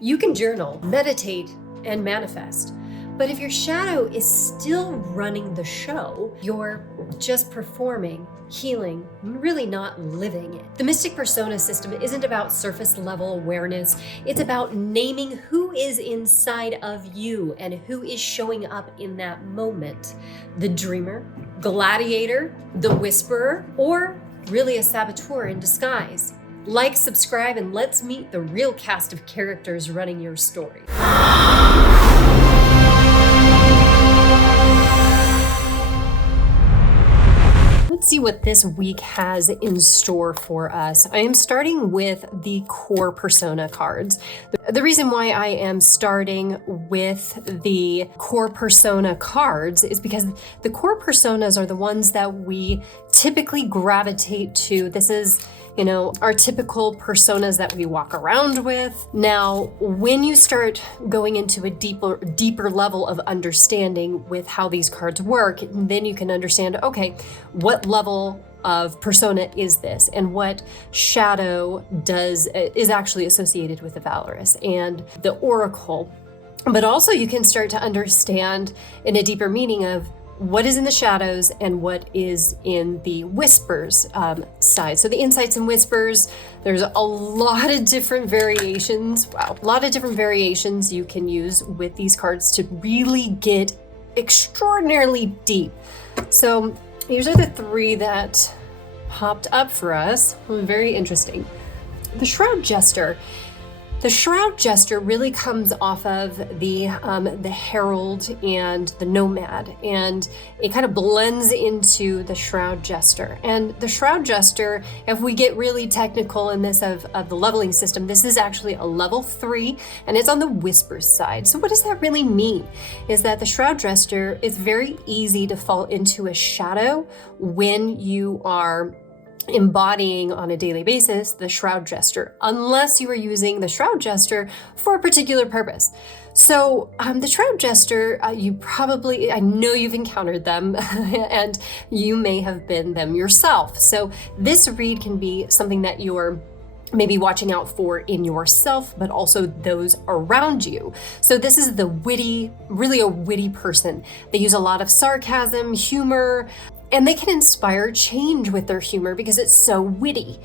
You can journal, meditate, and manifest. But if your shadow is still running the show, you're just performing, healing, really not living it. The Mystic Persona system isn't about surface level awareness. It's about naming who is inside of you and who is showing up in that moment. The dreamer, gladiator, the whisperer, or really a saboteur in disguise. Like, subscribe, and let's meet the real cast of characters running your story. Let's see what this week has in store for us. I am starting with the core persona cards. The reason why I am starting with the core persona cards is because the core personas are the ones that we typically gravitate to. This is, our typical personas that we walk around with. Now, when you start going into a deeper level of understanding with how these cards work, then you can understand, okay, what level of persona is this, and what shadow is actually associated with the Valorous and the Oracle. But also you can start to understand in a deeper meaning of what is in the shadows and what is in the whispers side. So the insights and whispers, there's a lot of different variations. Wow, a lot of different variations you can use with these cards to really get extraordinarily deep. So these are the three that popped up for us. Very interesting. The Shroud Jester. The Shroud Jester really comes off of the Herald and the Nomad, and it kind of blends into the Shroud Jester. And the Shroud Jester, if we get really technical in this of the leveling system, this is actually a level 3, and it's on the Whispers side. So what does that really mean? Is that the Shroud Jester is very easy to fall into a shadow when you are embodying on a daily basis the Shroud Jester, unless you are using the Shroud Jester for a particular purpose. So the Shroud Jester, I know you've encountered them and you may have been them yourself. So this read can be something that you're maybe watching out for in yourself, but also those around you. So this is really a witty person. They use a lot of sarcasm, humor, and they can inspire change with their humor because it's so witty.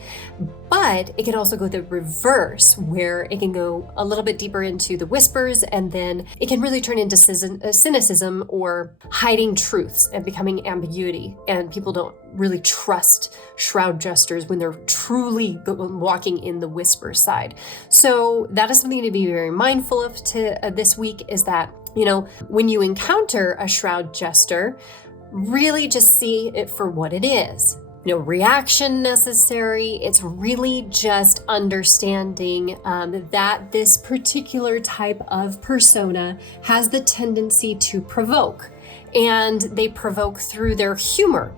But it can also go the reverse, where it can go a little bit deeper into the whispers, and then it can really turn into cynicism or hiding truths and becoming ambiguity. And people don't really trust Shroud Jesters when they're truly walking in the whisper side. So that is something to be very mindful of this week, is that, when you encounter a Shroud Jester, really just see it for what it is. No reaction necessary. It's really just understanding that this particular type of persona has the tendency to provoke, and they provoke through their humor.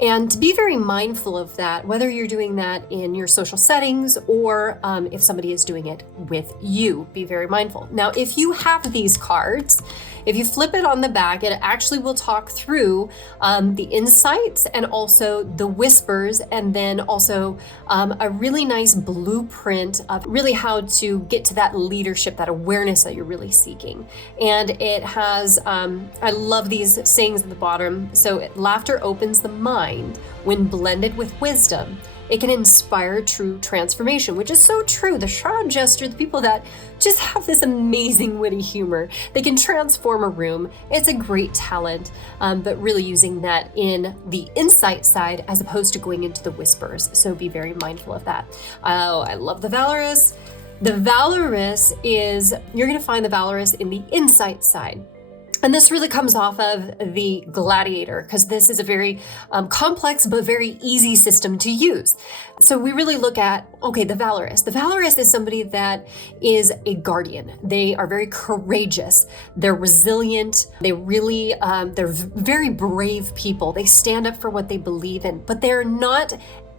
And to be very mindful of that, whether you're doing that in your social settings or if somebody is doing it with you, be very mindful. Now, if you have these cards, if you flip it on the back, it actually will talk through the insights and also the whispers, and then also a really nice blueprint of really how to get to that leadership, that awareness that you're really seeking. And it has, I love these sayings at the bottom. So laughter opens the mind when blended with wisdom. It can inspire true transformation, which is so true. The Shroud Jester, the people that just have this amazing witty humor, they can transform a room. It's a great talent, but really using that in the insight side as opposed to going into the whispers. So be very mindful of that. Oh, I love the Valorous. The Valorous you're going to find the Valorous in the insight side. And this really comes off of the Gladiator, because this is a very complex but very easy system to use. So we really look at, okay, the Valorous. The Valorous is somebody that is a guardian. They are very courageous. They're resilient. They're very brave people. They stand up for what they believe in, but they're not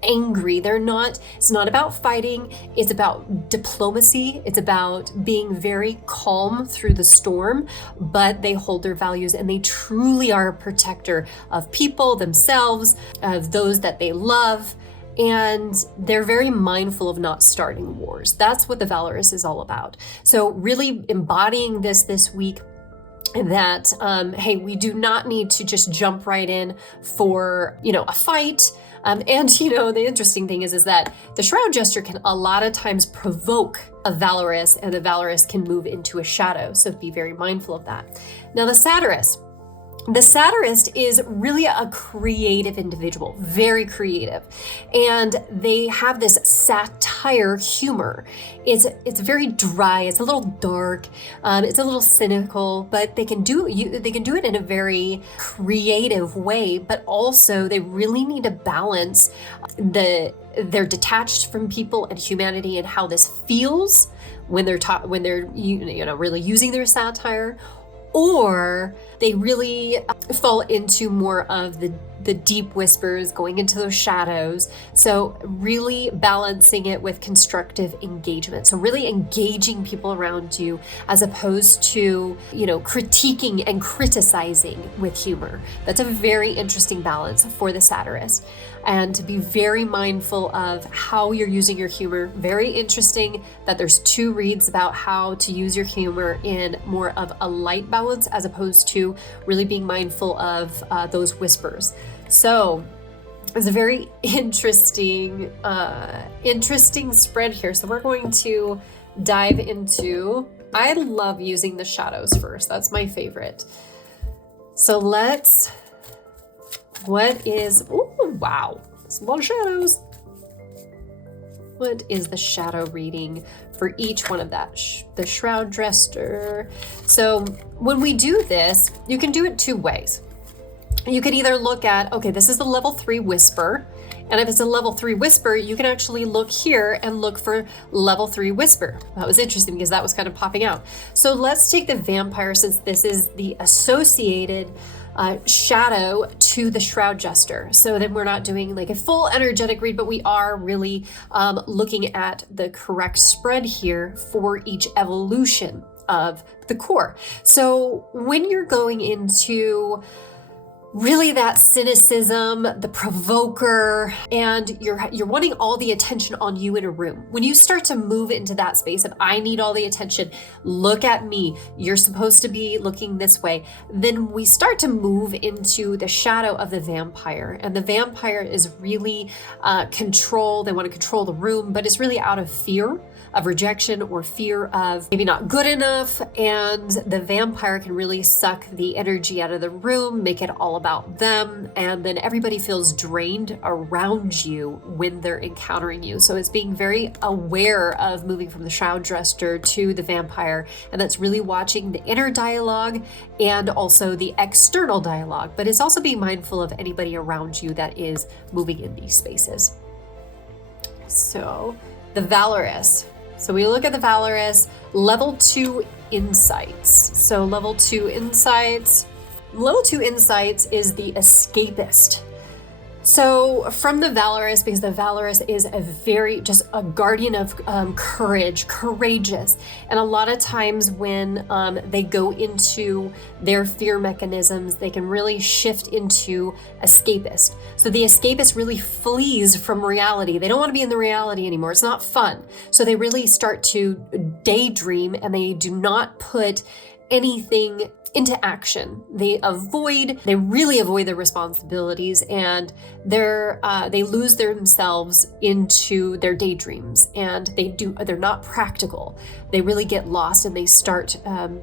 angry. It's not about fighting. It's about diplomacy. It's about being very calm through the storm, but they hold their values, and they truly are a protector of people, themselves, of those that they love. and they're very mindful of not starting wars. That's what the Valorous is all about. So really embodying this week, that, hey, we do not need to just jump right in for, a fight. And, the interesting thing is that the Shroud Jester can a lot of times provoke a Valorous, and the Valorous can move into a shadow. So be very mindful of that. Now, the Satirist. The satirist is really a creative individual, very creative, and they have this satire humor. It's very dry, it's a little dark, it's a little cynical, but they can do it in a very creative way. But also, they really need to balance they're detached from people and humanity and how this feels when they're really using their satire. Or they really fall into more of the deep whispers, going into those shadows. So really balancing it with constructive engagement. So really engaging people around you as opposed to, critiquing and criticizing with humor. That's a very interesting balance for the satirist. And to be very mindful of how you're using your humor. Very interesting that there's 2 reads about how to use your humor in more of a light balance as opposed to really being mindful of those whispers. So it's a very interesting spread here. So we're going to dive into, I love using the shadows first. That's my favorite. So wow, it's a lot of shadows. What is the shadow reading for each one of that? The Shroud Jester. So when we do this, you can do it 2 ways. You can either look at, okay, this is the level 3 whisper. And if it's a level 3 whisper, you can actually look here and look for level 3 whisper. That was interesting because that was kind of popping out. So let's take the vampire, since this is the associated shadow to the Shroud Jester. So then we're not doing like a full energetic read, but we are really looking at the correct spread here for each evolution of the core. So when you're going into really that cynicism, the provoker, and you're wanting all the attention on you in a room. When you start to move into that space of, I need all the attention, look at me, you're supposed to be looking this way, then we start to move into the shadow of the vampire. And the vampire is really control. They want to control the room, but it's really out of fear of rejection or fear of maybe not good enough. And the vampire can really suck the energy out of the room, make it all about them. And then everybody feels drained around you when they're encountering you. So it's being very aware of moving from the Shroud Jester to the vampire. And that's really watching the inner dialogue and also the external dialogue. But it's also being mindful of anybody around you that is moving in these spaces. So the Valorous. So we look at the Valorous, level 2 insights. So level 2 insights is the escapist. So from the Valorous, because the Valorous is just a guardian of courage, courageous. And a lot of times when they go into their fear mechanisms, they can really shift into escapist. So the escapist really flees from reality. They don't want to be in the reality anymore. It's not fun. So they really start to daydream, and they do not put anything into action. They really avoid their responsibilities, and they lose themselves into their daydreams, and they're not practical. They really get lost, and they start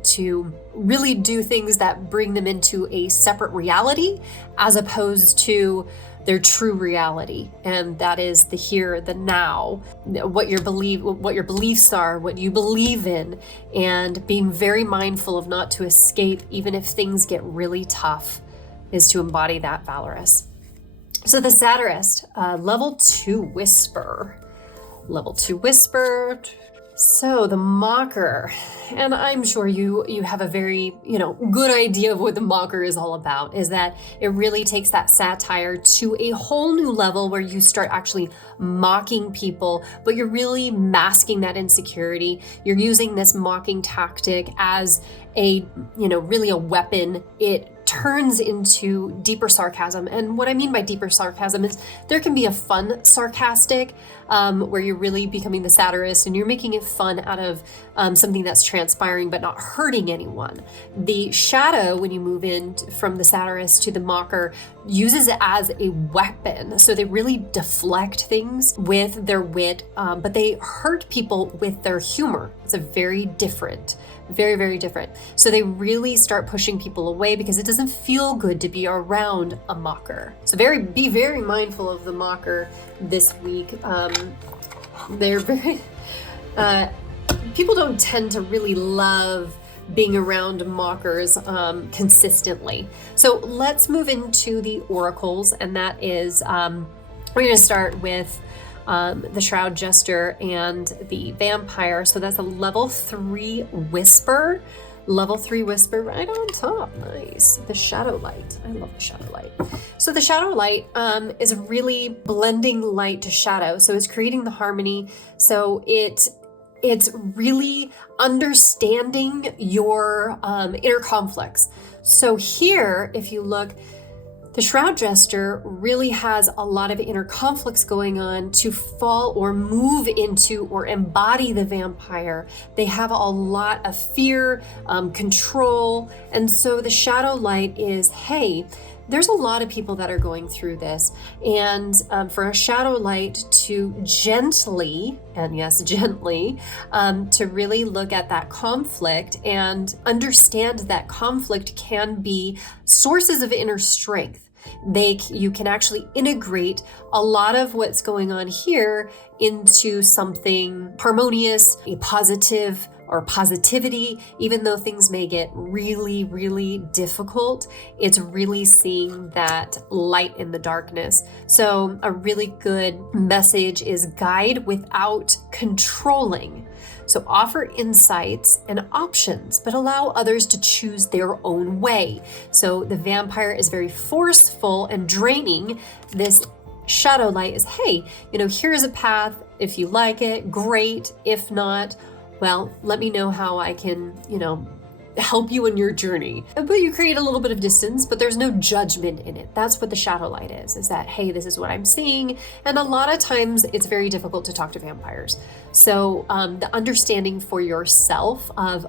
to really do things that bring them into a separate reality as opposed to their true reality. And that is the here, the now, what your beliefs are, what you believe in, and being very mindful of not to escape, even if things get really tough, is to embody that Valorous. So the Satirist, level 2 whisper. Level 2 whisper. So the Mocker, and I'm sure you have a very, good idea of what the Mocker is all about, is that it really takes that satire to a whole new level where you start actually mocking people, but you're really masking that insecurity. You're using this mocking tactic as really a weapon. It turns into deeper sarcasm. And what I mean by deeper sarcasm is there can be a fun sarcastic, where you're really becoming the satirist and you're making it fun out of something that's transpiring but not hurting anyone. The shadow, when you move in from the satirist to the mocker, uses it as a weapon. So they really deflect things with their wit, but they hurt people with their humor. It's a very different. Very, very different. So they really start pushing people away because it doesn't feel good to be around a mocker. So be very mindful of the mocker this week. They're very, people don't tend to really love being around mockers consistently. So let's move into the oracles, and that is, we're going to start with the Shroud, Jester, and the Vampire. So that's a level 3 Whisper. Level 3 Whisper right on top. Nice. The Shadow Light. I love the Shadow Light. So the Shadow Light is really blending light to shadow. So it's creating the harmony. So it's really understanding your inner conflicts. So here, if you look, the Shroud Jester really has a lot of inner conflicts going on to fall or move into or embody the vampire. They have a lot of fear, control. And so the Shadow Light is, hey, there's a lot of people that are going through this. And for a Shadow Light to gently, and yes, gently, to really look at that conflict and understand that conflict can be sources of inner strength. You can actually integrate a lot of what's going on here into something harmonious, a positive or positivity. Even though things may get really, really difficult, it's really seeing that light in the darkness. So a really good message is guide without controlling. So offer insights and options, but allow others to choose their own way. So the vampire is very forceful and draining. This Shadow Light is, hey, here's a path. If you like it, great. If not, well, let me know how I can, help you in your journey. But you create a little bit of distance, but there's no judgment in it. That's what the Shadow Light is that, hey, this is what I'm seeing. And a lot of times it's very difficult to talk to vampires. So the understanding for yourself of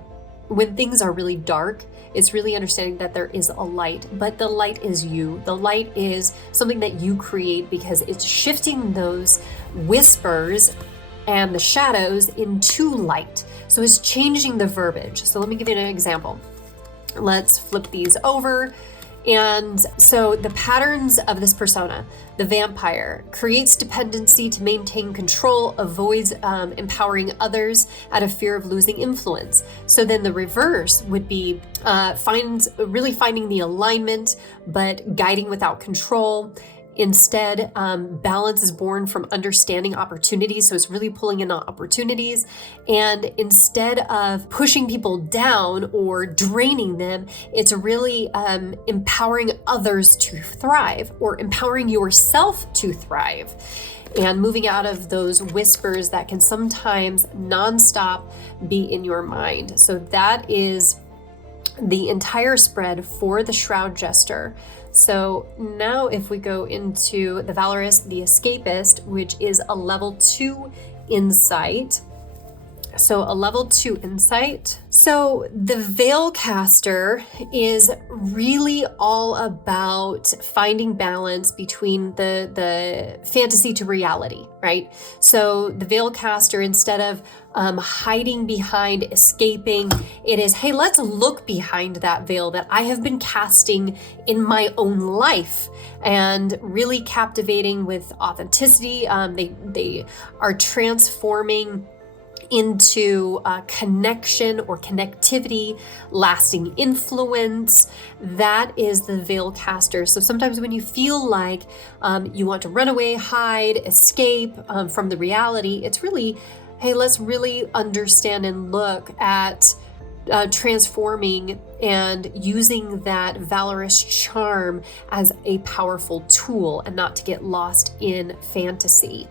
when things are really dark, it's really understanding that there is a light, but the light is you. The light is something that you create because it's shifting those whispers and the shadows into light. So it's changing the verbiage. So let me give you an example. Let's flip these over. And so the patterns of this persona, the vampire, creates dependency to maintain control, avoids empowering others out of fear of losing influence. So then the reverse would be really finding the alignment, but guiding without control. Instead, balance is born from understanding opportunities. So it's really pulling in opportunities. And instead of pushing people down or draining them, it's really empowering others to thrive or empowering yourself to thrive. And moving out of those whispers that can sometimes nonstop be in your mind. So that is the entire spread for the Shroud Jester. So now if we go into the Valorous, the Escapist, which is a level 2 insight. So a level 2 insight. So the Veil Caster is really all about finding balance between the fantasy to reality, right? So the Veil Caster, instead of hiding behind, escaping, it is, hey, let's look behind that veil that I have been casting in my own life, and really captivating with authenticity. They are transforming into connection or connectivity, lasting influence. That is the Veil Caster. So sometimes when you feel like you want to run away, hide, escape from the reality, it's really, hey, let's really understand and look at transforming and using that valorous charm as a powerful tool and not to get lost in fantasy.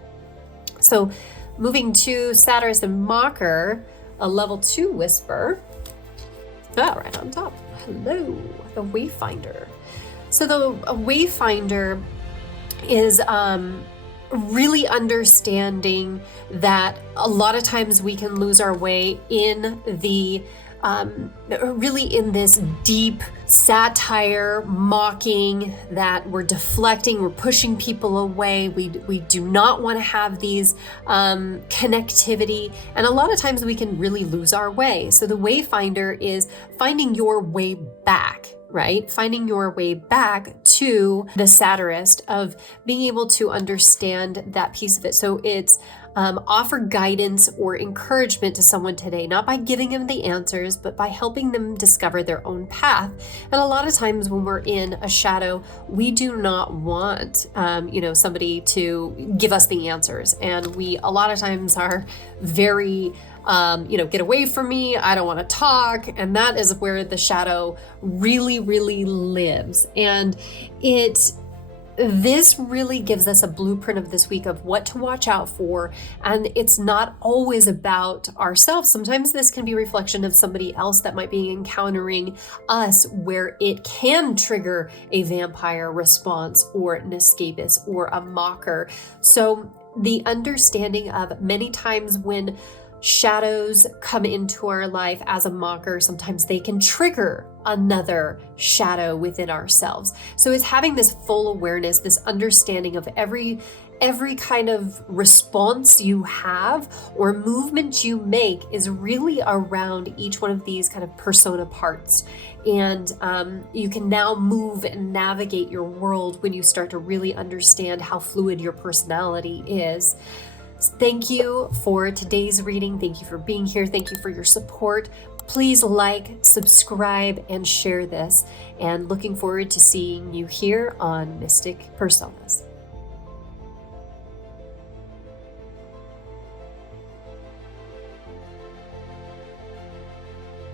So moving to Satirist and Mocker, a level 2 Whisper. right on top. Hello, the Wayfinder. So the Wayfinder is really understanding that a lot of times we can lose our way in the really in this deep satire, mocking, that we're deflecting, we're pushing people away. We do not want to have these connectivity, and a lot of times we can really lose our way. So the Wayfinder is finding your way back, right? Finding your way back to the satirist, of being able to understand that piece of it. So it's offer guidance or encouragement to someone today, not by giving them the answers, but by helping them discover their own path. And a lot of times when we're in a shadow, we do not want, somebody to give us the answers. And we, a lot of times, are very, get away from me. I don't want to talk. And that is where the shadow really, really lives. And this really gives us a blueprint of this week of what to watch out for. And it's not always about ourselves. Sometimes this can be a reflection of somebody else that might be encountering us, where it can trigger a vampire response or an escapist or a mocker. So the understanding of, many times when shadows come into our life as a mocker, sometimes they can trigger another shadow within ourselves. So it's having this full awareness, this understanding of every kind of response you have or movement you make is really around each one of these kind of persona parts. And you can now move and navigate your world when you start to really understand how fluid your personality is. Thank you for today's reading. Thank you for being here. Thank you for your support. Please like, subscribe, and share this. And looking forward to seeing you here on Mystic Personas.